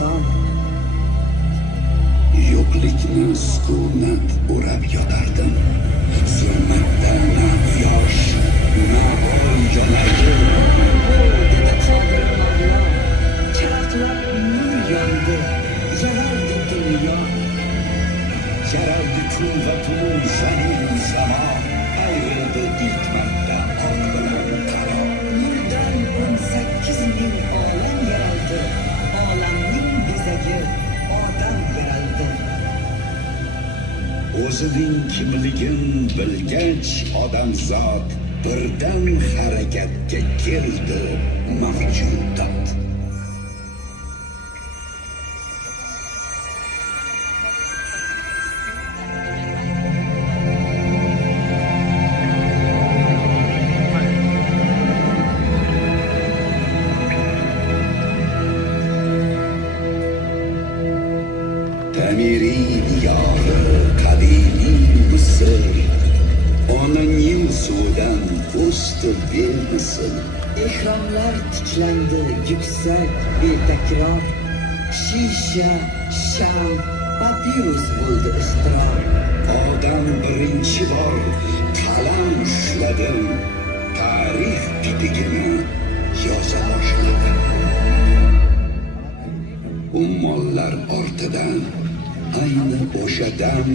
bo'ston. Yo'qlikni sukunat o'rab yotardim. Zulmatda na quyosh, na oy yonardi. Dedi Qodir Mavlo, charaqlab nur yondi, yaraldi dunyo. Yaraldi kun va tun, zamin, zamon. Ayrıldı ilk marta ok bilan qaro. Nurdan 18 ming olam yaraldi, olamning bezagi odam yaraldi. O'zining kimligin bilgach odamzod birdan harakatga keldi mavjudot. Tamiriy diyori qadimiy Misr, ona Nil suvidan o'sdi bemisl. Ehromlar tiklandi yuksak betakror, shisha, sham, papirus bo'ldi ixtiro. Odam birinchi bor qalam ushladi, tarix bitigini yoza boshladi. Ummonlar ortidan ayni o'sha dam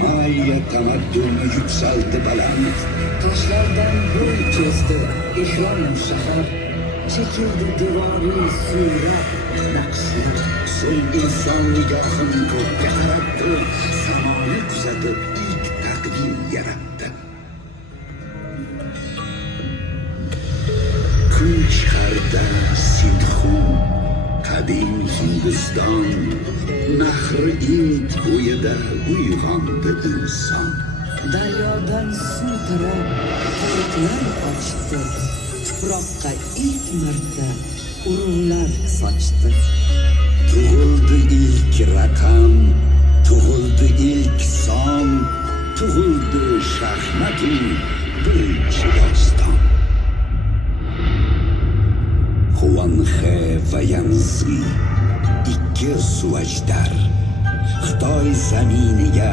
Mayya tamadduni yuksaldi baland. Toshlardan bo'y cho'zdi ehrom shahar, chekildi devoriy surat naqshlar. So'ng inson nigohin ko'kka qaratdi, samoni kuzatib ilk taqvim yaratdi. Kun chiqarda Sindhu, qadim Hindiston, nahri Ind bo'yida uyg'ondi inson. Daryodan suv tarab qo'riqlar ochdi, tuproqqa ilk marta urug'lar sochdi. Tug'ildi ilk raqam, tug'ildi ilk son, tug'ildi shaxmatu birinchi doston. Xuanxe va Yanzi, ikki suvajdar, Xitoy zaminiga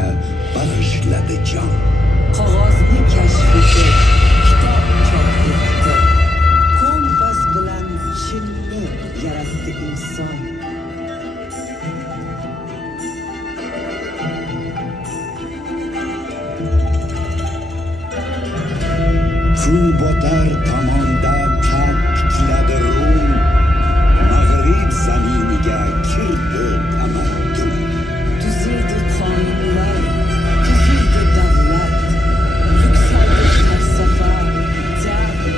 bag'ishladi jon. Qog'ozni kashf etib, kitob chop etdi. Kompas bilan shinni yaratdi inson. Kun botar tomonda qad tikladi Rum, Mag'rib zaminiga kirdi tamaddun. Tuzildi qonunlar, tuzildi davlat, yuksaldi falsafa, teatr,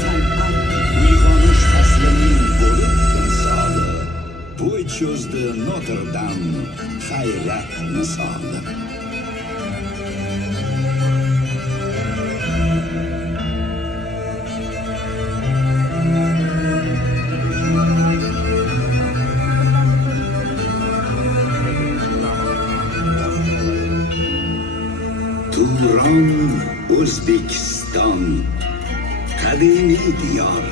san'at. Uyg'onish faslining bo'lib timsoli, bo'y cho'zdi Notre-Dame hayrat misoli. Turon, O'zbekiston, qadimiy diyor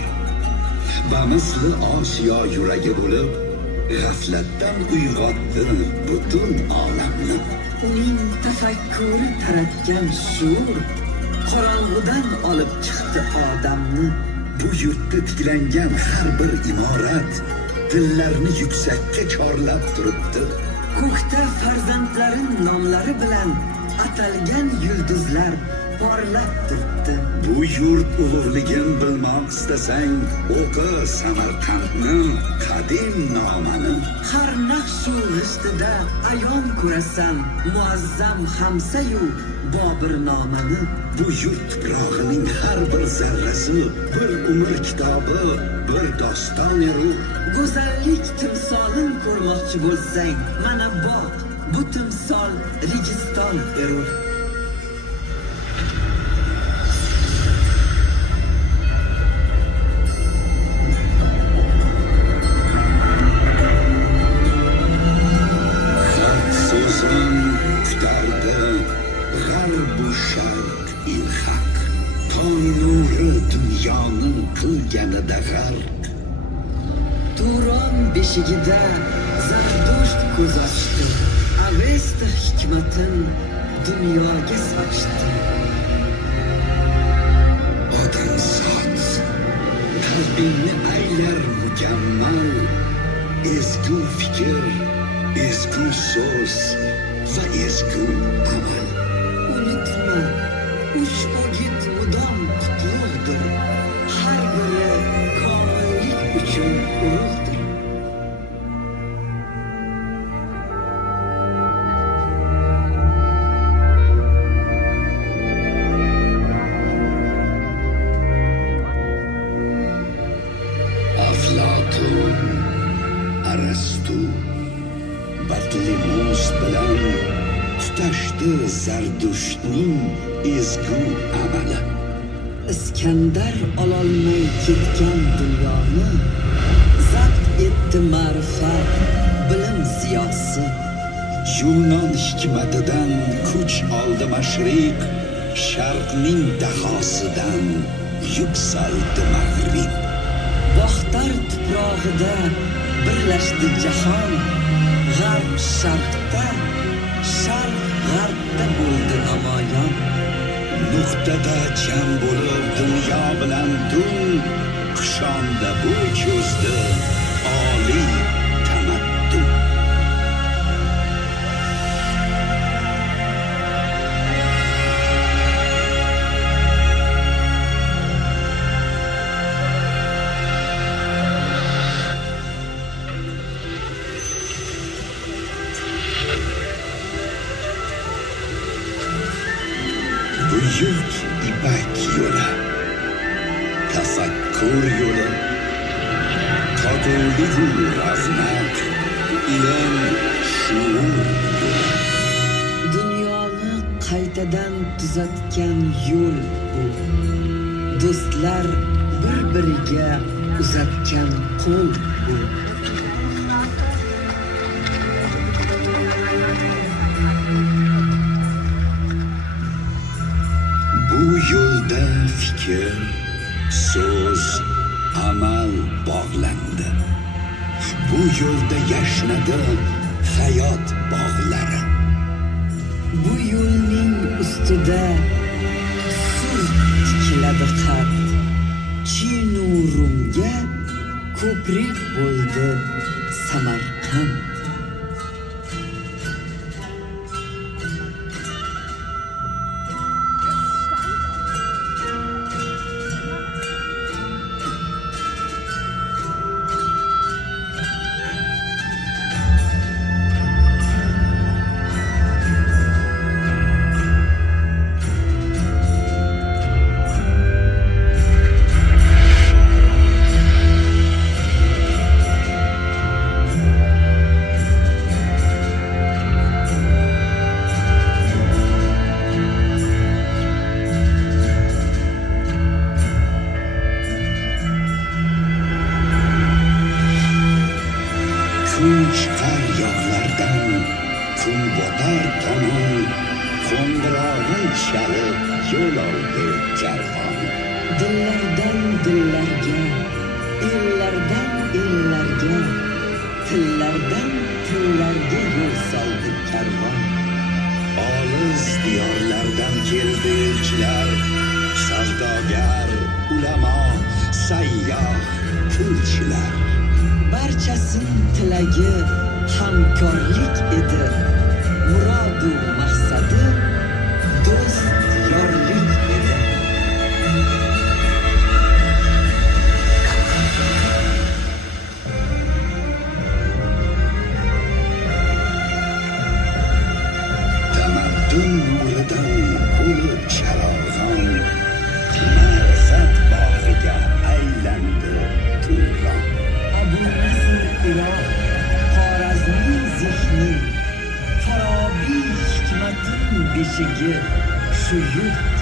va misli Osiyo yuragi bo'lib, g'aflatdan uyg'otdi butun olamni. Uning tafakkuri taratgan shuur qorong'udan olib chiqdi odamni. Bu yurtda tiklangan har bir imorat dillarni yuksakka chorlab turibdi. Ko'kda farzandlarin nomlari bilan atalgan yulduzlar porlab turibdi. Bu yurt ulug'ligin bilmoq istasang, o'qi Samarqandni qadim nomani. Har naqshu g'ishtida ayon ko'rasan muazzam Hamsayu Bobir nomani. Bu yurt tuprog'ining har bir zarrasi bir umr kitobi, bir doston eru. Go'zallik timsolin ko'rmoqchi bo'lsang, mana boq, bu timsol Registon eru. Xalq so'zin kutardi g'arbu sharq ilhaq. Tong nuri dunyoni qilganida g'arq. Turon beshigida Zardusht ko'z ochdi. Avesta hikmatin dunyoga sochdi. Odamzod qalbingni aylar mukammal, ezgu fikr, ezgu so'z va ezgu amal. Unutma, uch o'git mudom qutlug'dir. Har biri komillik uchun urug'dir. Aflatun, Arastu, Batlimus bilan tutashdi Zardushtning ezgu amali. Iskandar ololmay ketgan dunyoni zabt etdi ma'rifat, bilim ziyosi. Yunon hikmatidan kuch oldi mashriq, sharqning dahosidan yuksaldi mag'rib. Baxtar tuprog'ida birlashdi jahon, g'arb sharqda, sharq g'arbda bo'ldi namoyon. Nuqtada jam bo'lib dunyo bilan tun, qushonda bu cho'zdi oliy tamaddun. Buyuk ipak yo'li, tafakkur yo'li, totuvligu ravnaq, ilm, shuur yo'li. Dunyoni qaytadan tuzatgan yo'l bu. Do'stlar bir-biriga uzatgan qo'l bu. Bu yo'lda fikr, so'z, amal bog'landi. Bu yo'lda yashnadi hayot bog'lari. Bu yo'lning ustida suv tikiladi qat. Chinurumga ko'prik bo'ldi Samarqand. Kun chiqar yoqlardan, kun botar tomon, qo'ng'irog'in chalib yo'l oldi karvon. Dillardan dillarga, ellardan ellarga, tillardan tillarga yo'l soldi karvon. Olis diyorlardan keldi elchilar, savdogar, ulamo, sayyoh, kulchilar. Barchasin tilagi hamkorlik edi. Murodu maqsadi do'st yorlik edi. Tamaddun nuridan bo'lib charog'on, ma'rifat bog'iga aylandi Turon. Abu Nasr Iroq, Xorazmiy zihni, Forobiy hikmatin beshigi shu yurt.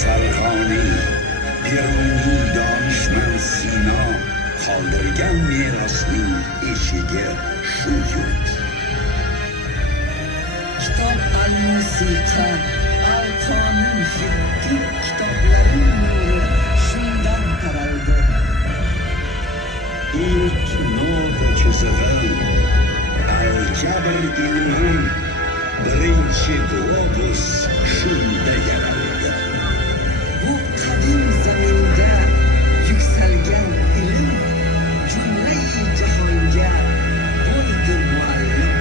Farg'oniy, Peruniy donishmand beshigi shu yurt. Kitob al-musiqa, al-qonun hitti, kitoblarin nuri shundan taraldi. İlk noda chizig'i, al-jabr ilmin birinchi globus shunda yaraldi. Bu qadim zaminda yuksalgan ilm jumlai jahonga bo'ldi muallim.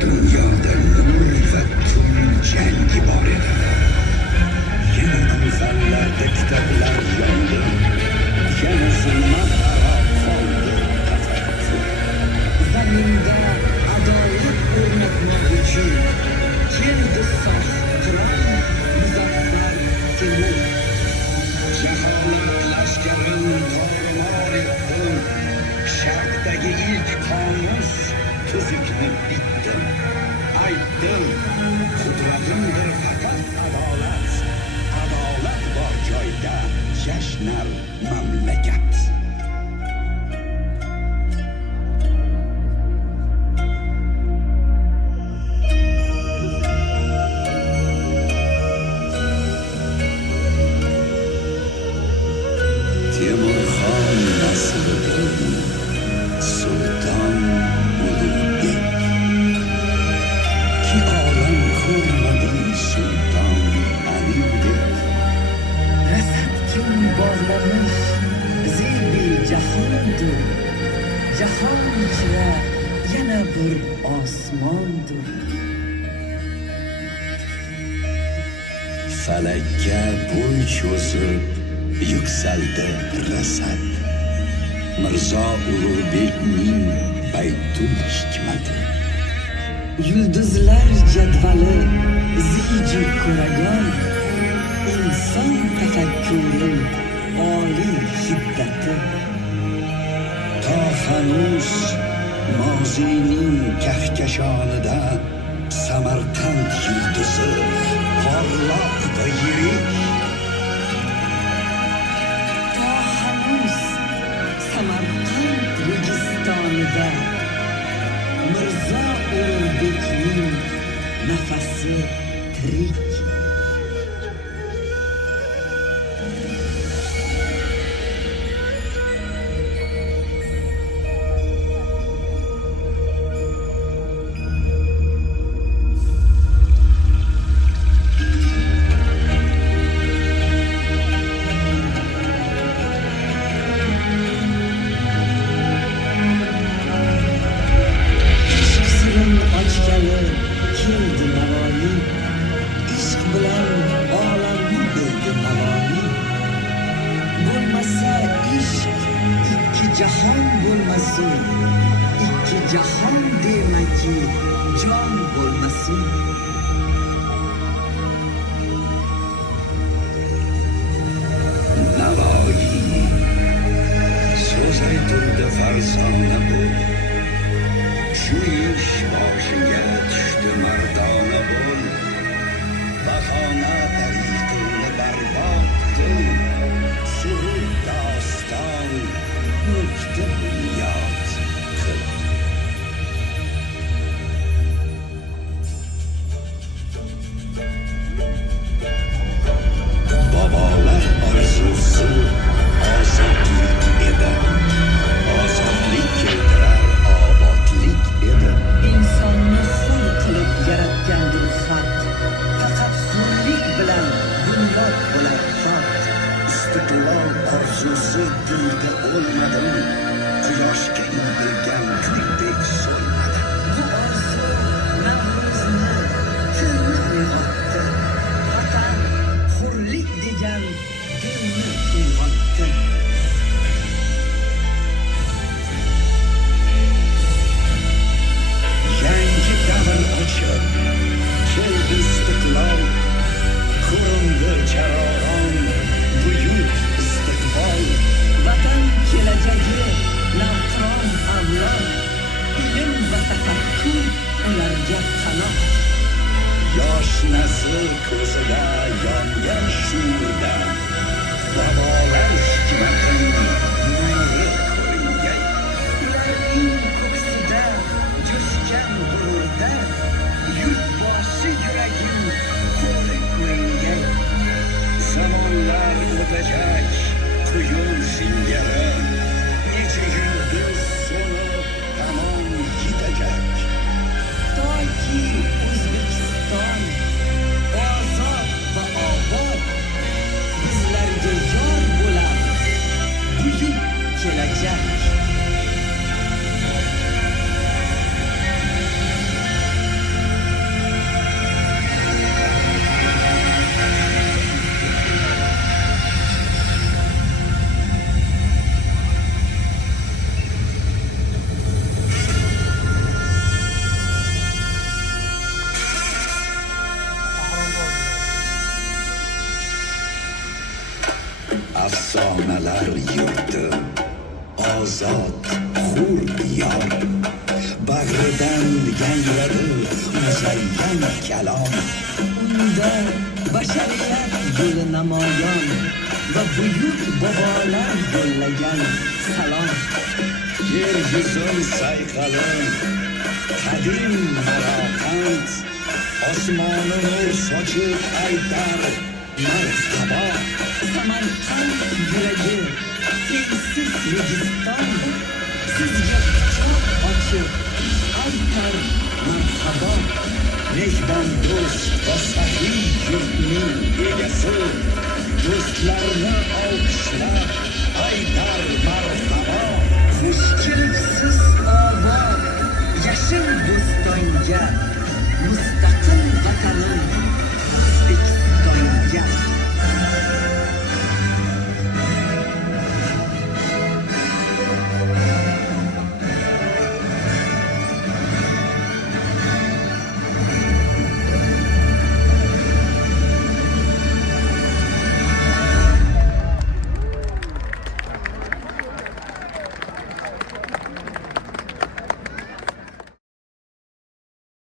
Dunyoda nur va tun jangi bor edi. Yana gulzarlarda kitoblar yondi. Yana zulmat aro qoldi tafakkur. Zaminda adolat o'rnatmoq uchun keldi sohibqiron Muzaffar Temur. Jaholat lashkarin tor-mor etdim. Sharqdagi ilk qomus tuzukni bitdim. Aytdim, qudratimdir faqat adolat. Adolat bor joyda yashnar mamlakat. Temurxon naslidan Sultan Ulug'bek, ki olam ko'rmadi Sulton Alibek. Rasad kun bog'lamish zebi jahondir. Jahon ichra yana bir osmondir. Falakka bo'y cho'zib yuksaldi Rasad. Mirzo Ulug'bekning baytul hikmati. Yulduzlar jadvali ziyji ko'ragon, inson tafakkuri oliy hiddati. Ta hanuz mozining kahkashonida Samarqand yulduzi porloq va yirik. To hanuz Samarqand registonida Mirzo Ulug'bekning nafasi tirik. Ishq sirin ochgani keldi Navoiy. Ishq bilan olamni bildi Navoiy. Bo'lmasa ishq ikki jahon bo'lmasin. Ikki jahon demaki jon bo'lmasin. Navoiy so'z aytuvdi farzona bo'l. Shu ish boshiga tushdi mardona bo'l. Bahona tariqingni barbod qil. Surur doston nukta bunyod qil. Bobolar orzusi ozodlik edi. Ozodlik keltirar obodlik edi. Insonni hur qilib yaratgandir xalq. Faqat hurlik bilan bunyod bo'lar xalq. Istiqlol orzusi dilda o'lmadim. Quyoshga intilgan kuydek so'nmadim. Bu orzu Navro'zni tilni uyg'otdi. Vatan hurlik degan dilni uyg'otdi. Yangi davr ochib keldi istiqlol. Ko'rindi charog'on buyuk istiqbol. Vatan kelajagi navqiron avlod. Ilm va tafakkur ularga qanot. Yosh nasl ko'zida yongan shu Yıkılacak kuyun singeri, nice gündüz sonu tamam gidecek. Ta ki O'zbekiston ozod va obod bizlarga yor bo'ladi buyuk kelajak. Afsonalar yurti, ozod hur diyor, bag'ridan yangradi muzayyan kalom. Unda bashariyat yo'li namoyon va buyuk bobolar yo'llagan salom. Yer yuzin sayqali, qadim marokand, osmoni nur sochib aytar marhabo. Samarqand yuragi, tengsiz Registon, sizga quchoq ochib aytar marhabo. Mehmon do'st va saxiy yurtning egasi